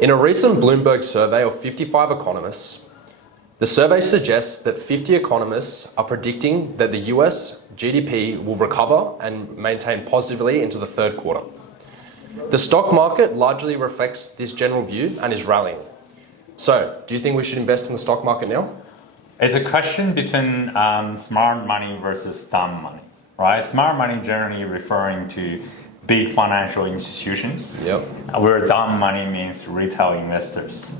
In a recent Bloomberg survey of 55 economists, the survey suggests that 50 economists are predicting that the US GDP will recover and maintain positively into the third quarter. The stock market largely reflects this general view and is rallying. So, do you think we should invest in the stock market now? It's a question between smart money versus dumb money, right? Smart money generally referring to big financial institutions, where dumb money means retail investors.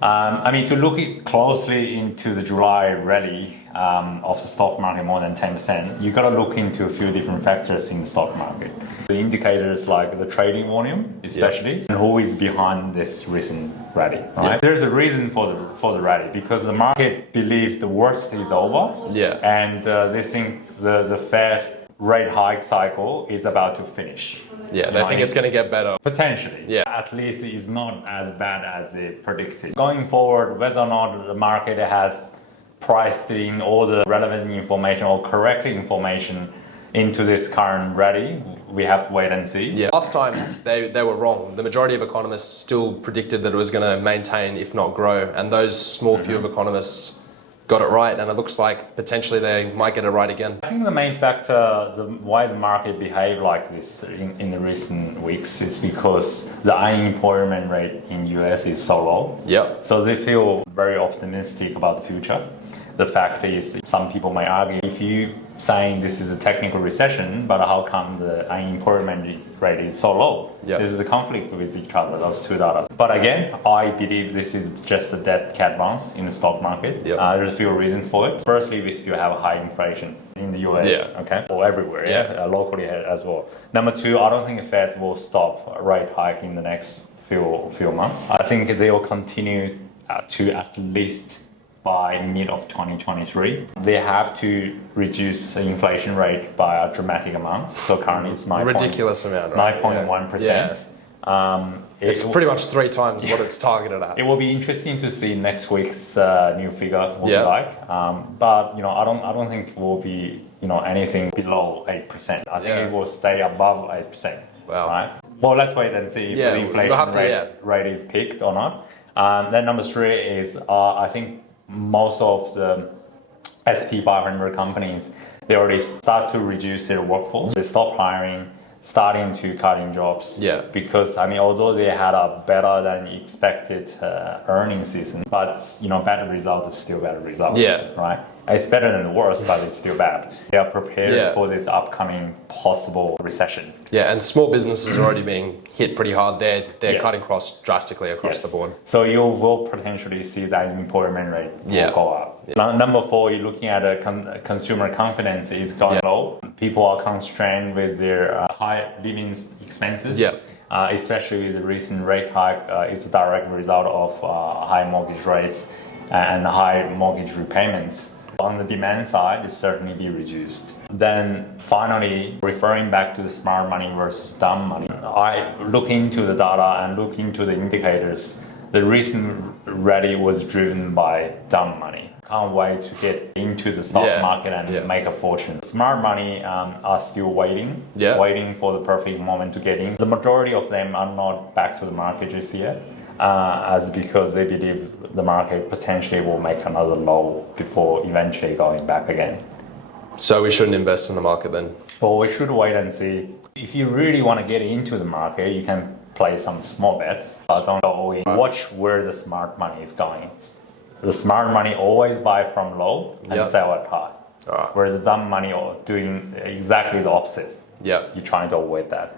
To look closely into the July rally of the stock market more than 10%, you got to look into a few different factors in the stock market. The indicators like the trading volume, especially, and who is behind this recent rally, right? There's a reason for the rally, because the market believes the worst is over, and they think the Fed rate hike cycle is about to finish. They think it's going to get better. Potentially. At least it's not as bad as they predicted. Going forward, whether or not the market has priced in all the relevant information or correct information into this current rally, we have to wait and see. Last time they were wrong. The majority of economists still predicted that it was going to maintain, if not grow, and those small few of economists got it right, and it looks like potentially they might get it right again. I think the main factor why the market behaved like this in the recent weeks is because the unemployment rate in US is so low. So they feel very optimistic about the future. The fact is, some people might argue, if you saying this is a technical recession, but how come the unemployment rate is so low? This is a conflict with each other, those two data. But again, I believe this is just a dead cat bounce in the stock market. There's a few reasons for it. Firstly, we still have high inflation in the US, or everywhere, locally as well. Number two, I don't think the Fed will stop rate hike in the next few months. I think they will continue to at least by mid of 2023. They have to reduce the inflation rate by a dramatic amount. So currently it's ridiculous amount, right? 9.1%. It's pretty much 3 times what it's targeted at. It will be interesting to see next week's new figure what be like. But I don't think it will be anything below 8%. I think it will stay above 8%. Right? Well, let's wait and see if the inflation rate is peaked or not. Then number 3 is I think most of the SP 500 companies, they already start to reduce their workforce. They stop hiring, starting to cutting jobs. Because although they had a better than expected earnings season, but better result is still better results. Right? It's better than the worst, but it's still bad. They are prepared for this upcoming possible recession. And small businesses are already being hit pretty hard. They're cutting costs drastically across the board. So you will potentially see that employment rate will go up. Number 4, you're looking at consumer confidence is going low. People are constrained with their high living expenses. Especially with the recent rate hike, it's a direct result of high mortgage rates and high mortgage repayments. On the demand side, it certainly be reduced. Then finally, referring back to the smart money versus dumb money, I look into the data and look into the indicators. The recent rally was driven by dumb money. Can't wait to get into the stock market and make a fortune. Smart money are still waiting for the perfect moment to get in. The majority of them are not back to the market just yet. As because they believe the market potentially will make another low before eventually going back again. So we shouldn't invest in the market then? Well, we should wait and see. If you really want to get into the market, you can play some small bets, but don't go all in. Watch where the smart money is going. The smart money always buy from low and sell at high. Whereas the dumb money are doing exactly the opposite. You're trying to avoid that.